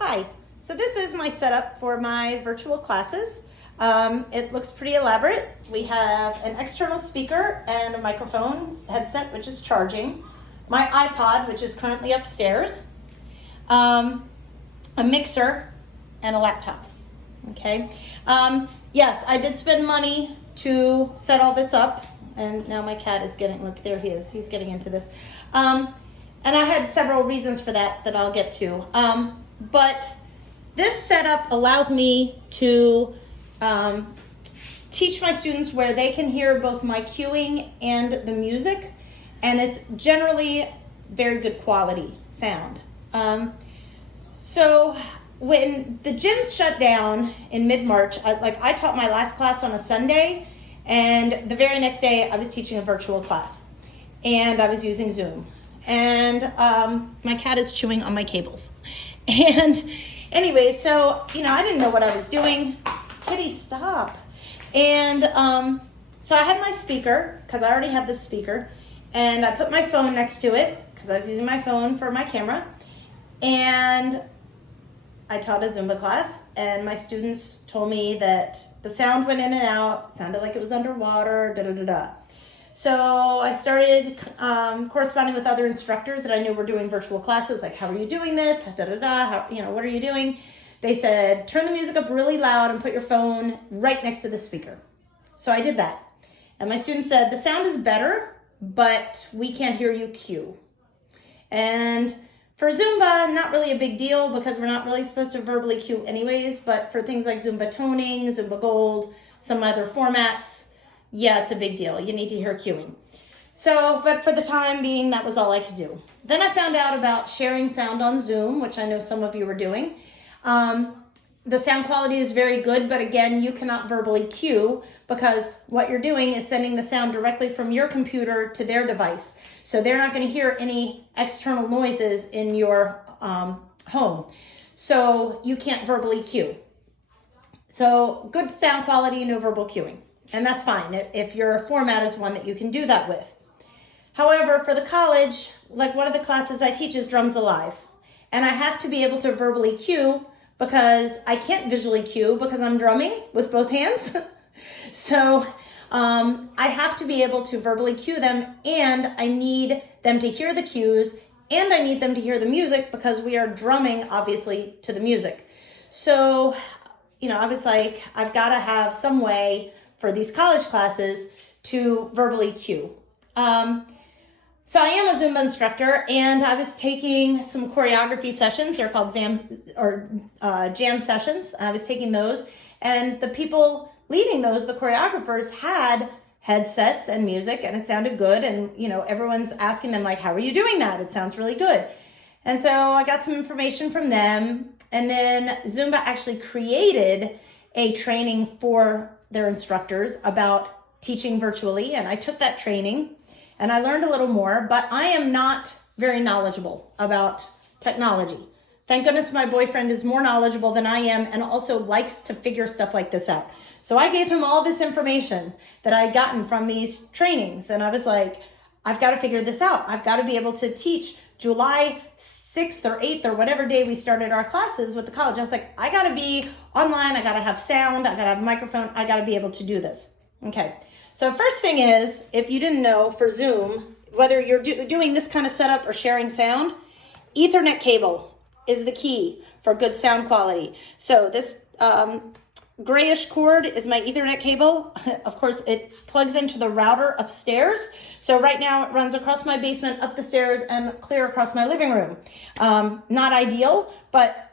Hi, so this is my setup for my virtual classes. It looks pretty elaborate. We have an external speaker and a microphone headset, which is charging, my iPod, which is currently upstairs, a mixer, and a laptop. Okay. Yes, I did spend money to set all this up, and now my cat is getting, look, there he is. He's getting into this. And I had several reasons for that I'll get to. But this setup allows me to teach my students where they can hear both my cueing and the music, and it's generally very good quality sound. So when the gyms shut down in mid-March, I taught my last class on a Sunday, and the very next day I was teaching a virtual class, and I was using Zoom. And my cat is chewing on my cables. And anyway, so, I didn't know what I was doing. Kitty, stop. And so I had my speaker, because I already had this speaker, and I put my phone next to it, because I was using my phone for my camera. And I taught a Zumba class, and my students told me that the sound went in and out, sounded like it was underwater, da-da-da-da. So I started corresponding with other instructors that I knew were doing virtual classes, like, how are you doing this? Da-da-da, what are you doing? They said, turn the music up really loud and put your phone right next to the speaker. So I did that. And my students said, the sound is better, but we can't hear you cue. And for Zumba, not really a big deal because we're not really supposed to verbally cue anyways, but for things like Zumba toning, Zumba Gold, some other formats, yeah, it's a big deal. You need to hear cueing. So, but for the time being, that was all I could do. Then I found out about sharing sound on Zoom, which I know some of you were doing. The sound quality is very good, but again, you cannot verbally cue because what you're doing is sending the sound directly from your computer to their device. So they're not going to hear any external noises in your home. So you can't verbally cue. So good sound quality, no verbal cueing. And that's fine if your format is one that you can do that with. However, for the college, like one of the classes I teach is Drums Alive. And I have to be able to verbally cue because I can't visually cue because I'm drumming with both hands. So I have to be able to verbally cue them, and I need them to hear the cues, and I need them to hear the music because we are drumming, obviously, to the music. So, I was like, I've got to have some way for these college classes to verbally cue. So I am a Zumba instructor, and I was taking some choreography sessions. They're called jam sessions. I was taking those, and the people leading those, the choreographers, had headsets and music, and it sounded good. And everyone's asking them, like, how are you doing that? It sounds really good. And so I got some information from them, and then Zumba actually created a training for their instructors about teaching virtually, and I took that training and I learned a little more, but I am not very knowledgeable about technology. Thank goodness my boyfriend is more knowledgeable than I am and also likes to figure stuff like this out. So I gave him all this information that I had gotten from these trainings, and I was like, I've got to figure this out. I've got to be able to teach July 6th or 8th or whatever day we started our classes with the college. I was like, I got to be online. I got to have sound. I got to have a microphone. I got to be able to do this. Okay. So first thing is, if you didn't know, for Zoom, whether you're doing this kind of setup or sharing sound, Ethernet cable is the key for good sound quality. So this grayish cord is my Ethernet cable. Of course, it plugs into the router upstairs. So right now it runs across my basement, up the stairs, and clear across my living room. Not ideal, but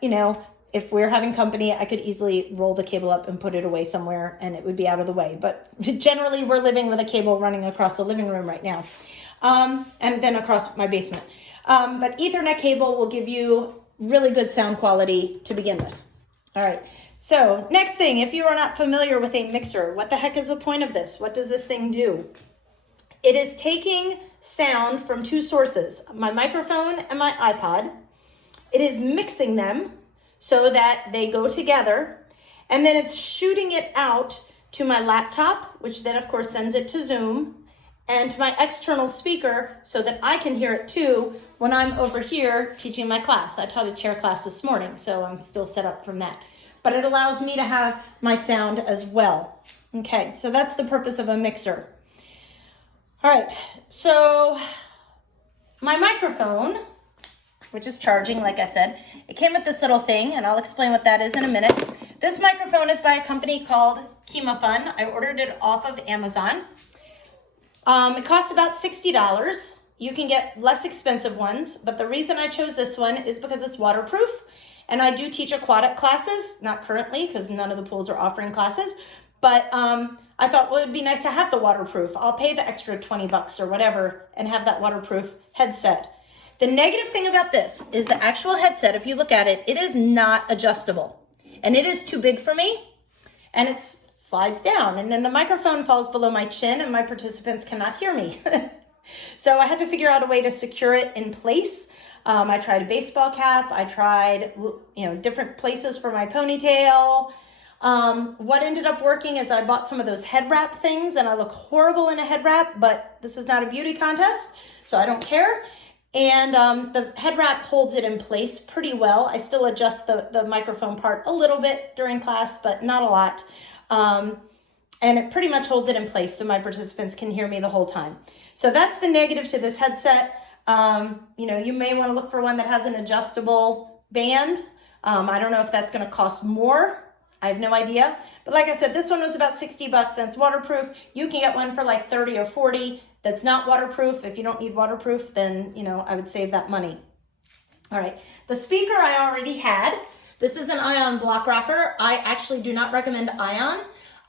if we're having company, I could easily roll the cable up and put it away somewhere and it would be out of the way. But generally we're living with a cable running across the living room right now. And then across my basement. But Ethernet cable will give you really good sound quality to begin with. All right. So next thing, if you are not familiar with a mixer, what the heck is the point of this? What does this thing do? It is taking sound from two sources, my microphone and my iPod. It is mixing them so that they go together, and then it's shooting it out to my laptop, which then of course sends it to Zoom, and to my external speaker so that I can hear it too when I'm over here teaching my class. I taught a chair class this morning, so I'm still set up from that. But it allows me to have my sound as well. Okay, so that's the purpose of a mixer. All right, so my microphone, which is charging, like I said, it came with this little thing, and I'll explain what that is in a minute. This microphone is by a company called KimaFun. I ordered it off of Amazon. It cost about $60. You can get less expensive ones, but the reason I chose this one is because it's waterproof, and I do teach aquatic classes, not currently because none of the pools are offering classes, but I thought, well, it'd be nice to have the waterproof. I'll pay the extra 20 bucks or whatever and have that waterproof headset. The negative thing about this is the actual headset, if you look at it, it is not adjustable, and it is too big for me, and it slides down, and then the microphone falls below my chin and my participants cannot hear me. So I had to figure out a way to secure it in place. I tried a baseball cap. I tried, different places for my ponytail. What ended up working is I bought some of those head wrap things, and I look horrible in a head wrap, but this is not a beauty contest, so I don't care. And the head wrap holds it in place pretty well. I still adjust the microphone part a little bit during class, but not a lot. And it pretty much holds it in place so my participants can hear me the whole time. So that's the negative to this headset. You may want to look for one that has an adjustable band. I don't know if that's going to cost more. I have no idea. But like I said, this one was about 60 bucks and it's waterproof. You can get one for like 30 or 40 that's not waterproof. If you don't need waterproof, then, I would save that money. All right. The speaker I already had. This is an Ion block rocker. I actually do not recommend Ion.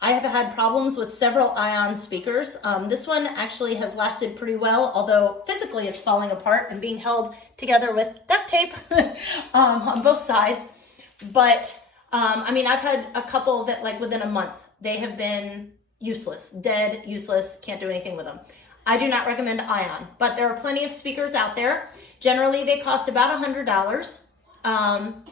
I have had problems with several Ion speakers. This one actually has lasted pretty well, although physically it's falling apart and being held together with duct tape on both sides. But I've had a couple that like within a month, they have been useless, dead, useless, can't do anything with them. I do not recommend Ion, but there are plenty of speakers out there. Generally, they cost about $100.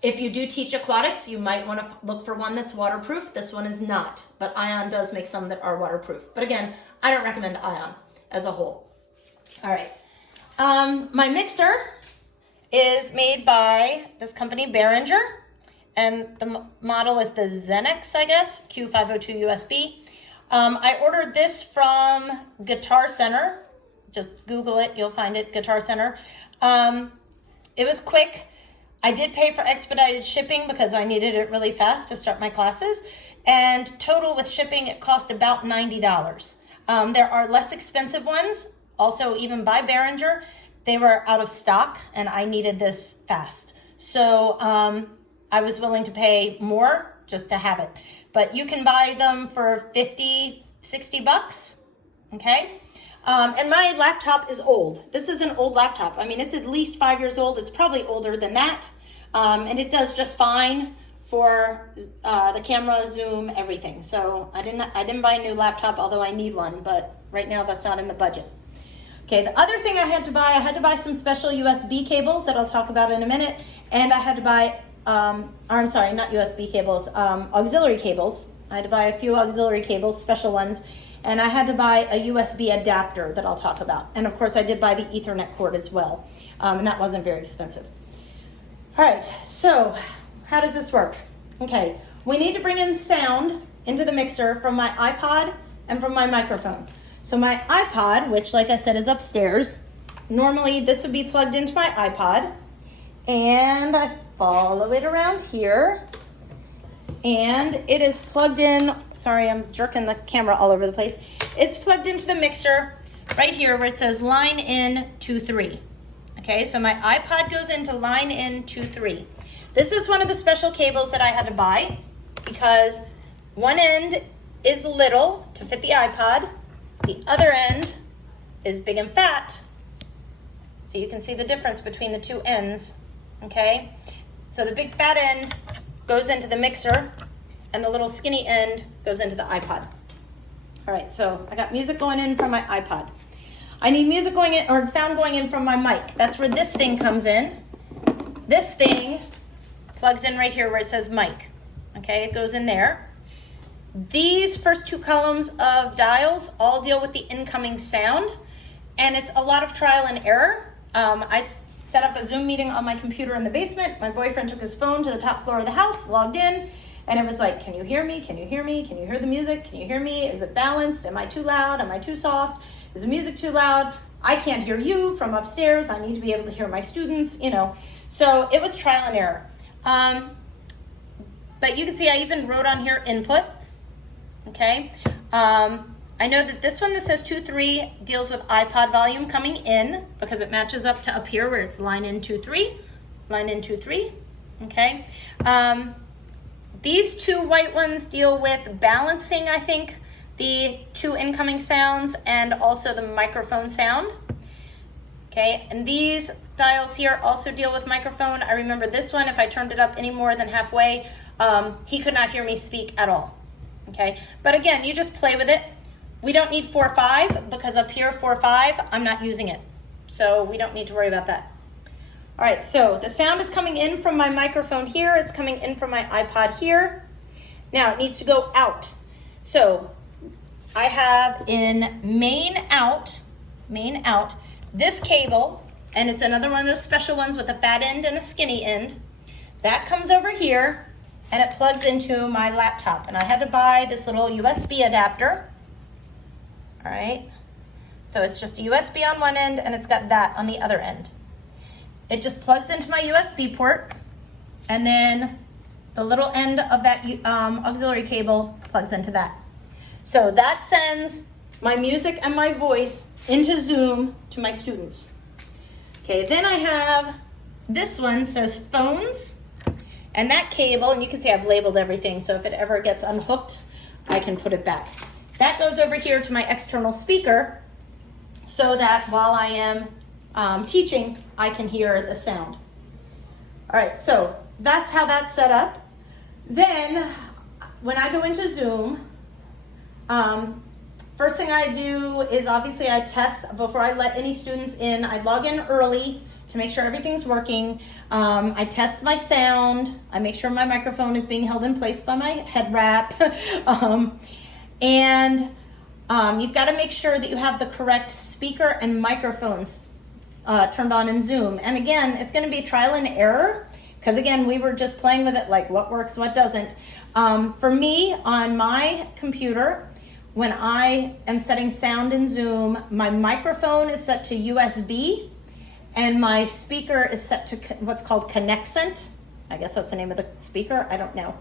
If you do teach aquatics, you might want to look for one that's waterproof. This one is not, but Ion does make some that are waterproof. But again, I don't recommend Ion as a whole. All right. My mixer is made by this company, Behringer, and the model is the Xenex, I guess, Q502 USB. I ordered this from Guitar Center. Just Google it, you'll find it, Guitar Center. It was quick. I did pay for expedited shipping because I needed it really fast to start my classes. And total with shipping, it cost about $90. There are less expensive ones, also even by Behringer. They were out of stock and I needed this fast. So I was willing to pay more just to have it. But you can buy them for 50, 60 bucks, okay? And my laptop is old. This is an old laptop. It's at least 5 years old. It's probably older than that. And it does just fine for the camera, Zoom, everything. So I didn't buy a new laptop, although I need one, but right now that's not in the budget. Okay, the other thing I had to buy some special USB cables that I'll talk about in a minute. And I had to buy, not USB cables, auxiliary cables. I had to buy a few auxiliary cables, special ones. And I had to buy a USB adapter that I'll talk about. And of course I did buy the Ethernet cord as well. And that wasn't very expensive. All right, so how does this work? Okay, we need to bring in sound into the mixer from my iPod and from my microphone. So my iPod, which like I said is upstairs, normally this would be plugged into my iPod. And I follow it around here. And it is plugged in. Sorry, I'm jerking the camera all over the place. It's plugged into the mixer right here where it says line in 2-3. Okay, so my iPod goes into line in 2-3. This is one of the special cables that I had to buy because one end is little to fit the iPod. The other end is big and fat. So you can see the difference between the two ends, okay? So the big fat end goes into the mixer and the little skinny end goes into the iPod. All right, so I got music going in from my iPod. I need music going in or sound going in from my mic. That's where this thing comes in. This thing plugs in right here where it says mic. Okay, it goes in there. These first two columns of dials all deal with the incoming sound, and it's a lot of trial and error. I set up a Zoom meeting on my computer in the basement. My boyfriend took his phone to the top floor of the house, logged in, and it was like, can you hear me? Can you hear me? Can you hear the music? Can you hear me? Is it balanced? Am I too loud? Am I too soft? Is the music too loud? I can't hear you from upstairs. I need to be able to hear my students, you know. So it was trial and error. But you can see I even wrote on here input, okay? I know that this one that says 2-3 deals with iPod volume coming in because it matches up to up here where it's line in 2-3, line in 2-3, okay? These two white ones deal with balancing, I think, the two incoming sounds and also the microphone sound, okay? And these dials here also deal with microphone. I remember this one, if I turned it up any more than halfway, he could not hear me speak at all, okay? But again, you just play with it. We don't need 4-5 because up here 4-5, I'm not using it. So we don't need to worry about that. All right, so the sound is coming in from my microphone here. It's coming in from my iPod here. Now it needs to go out. So I have in main out, this cable, and it's another one of those special ones with a fat end and a skinny end. That comes over here and it plugs into my laptop. And I had to buy this little USB adapter. All right, so it's just a USB on one end and it's got that on the other end. It just plugs into my USB port, and then the little end of that auxiliary cable plugs into that. So that sends my music and my voice into Zoom to my students. Okay, then I have, this one says phones, and that cable, and you can see I've labeled everything, so if it ever gets unhooked, I can put it back. That goes over here to my external speaker so that while I am teaching, I can hear the sound. All right, so that's how that's set up. Then when I go into Zoom, first thing I do is obviously I test before I let any students in. I log in early to make sure everything's working. I test my sound. I make sure my microphone is being held in place by my head wrap. And you've got to make sure that you have the correct speaker and microphones turned on in Zoom. And again, it's going to be trial and error because again, we were just playing with it like what works, what doesn't. For me, on my computer, when I am setting sound in Zoom, my microphone is set to USB and my speaker is set to what's called Connexent. I guess that's the name of the speaker, I don't know.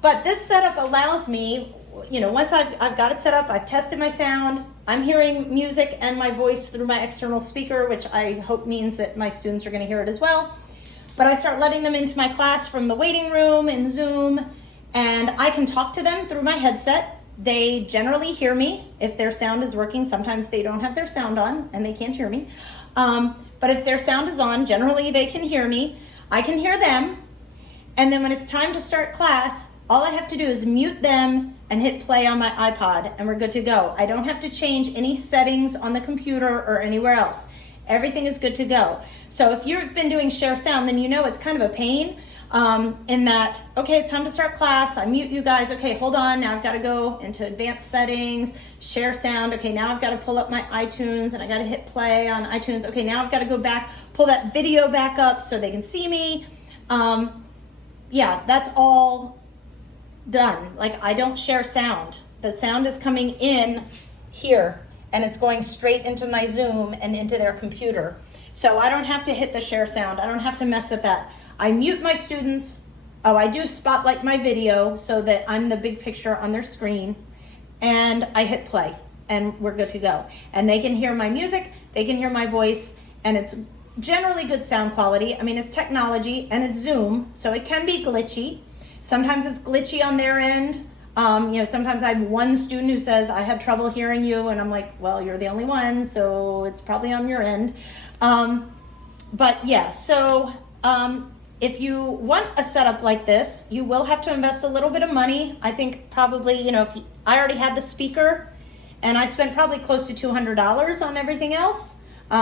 But this setup allows me, you know, once I've got it set up, I've tested my sound, I'm hearing music and my voice through my external speaker, which I hope means that my students are going to hear it as well. But I start letting them into my class from the waiting room in Zoom, and I can talk to them through my headset. They generally hear me if their sound is working. Sometimes they don't have their sound on and they can't hear me. But if their sound is on, generally they can hear me. I can hear them. And then when it's time to start class, all I have to do is mute them and hit play on my iPod and we're good to go. I don't have to change any settings on the computer or anywhere else. Everything is good to go. So if you've been doing share sound, then you know it's kind of a pain in that, okay, it's time to start class. I mute you guys. Okay, hold on. Now I've got to go into advanced settings, share sound. Okay, now I've got to pull up my iTunes and I got to hit play on iTunes. Okay, now I've got to go back, pull that video back up so they can see me. Yeah, that's all done. Like I don't share sound. The sound is coming in here and it's going straight into my Zoom and into their computer. So I don't have to hit the share sound. I don't have to mess with that. I mute my students. Oh, I do spotlight my video so that I'm the big picture on their screen, and I hit play and we're good to go. And they can hear my music, they can hear my voice, and it's generally good sound quality. I mean, it's technology and it's Zoom, so it can be glitchy. Sometimes it's glitchy on their end. You know, sometimes I have one student who says, I have trouble hearing you, and I'm like, well, you're the only one, so it's probably on your end. But yeah, so if you want a setup like this, you will have to invest a little bit of money. I think probably, you know, I already had the speaker, and I spent probably close to $200 on everything else. You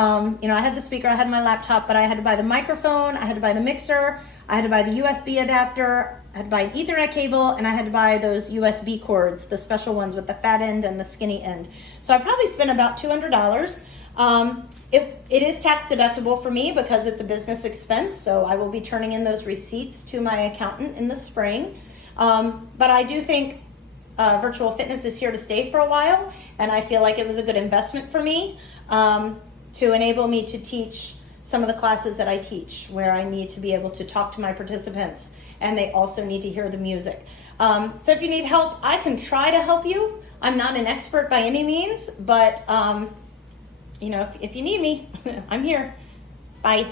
know, I had the speaker, I had my laptop, but I had to buy the microphone, I had to buy the mixer, I had to buy the USB adapter, I had to buy an Ethernet cable, and I had to buy those USB cords, the special ones with the fat end and the skinny end. So I probably spent about $200. It is tax deductible for me because it's a business expense, so I will be turning in those receipts to my accountant in the spring. But I do think virtual fitness is here to stay for a while, and I feel like it was a good investment for me to enable me to teach some of the classes that I teach, where I need to be able to talk to my participants, and they also need to hear the music. So if you need help, I can try to help you. I'm not an expert by any means, but you know, if you need me, I'm here. Bye.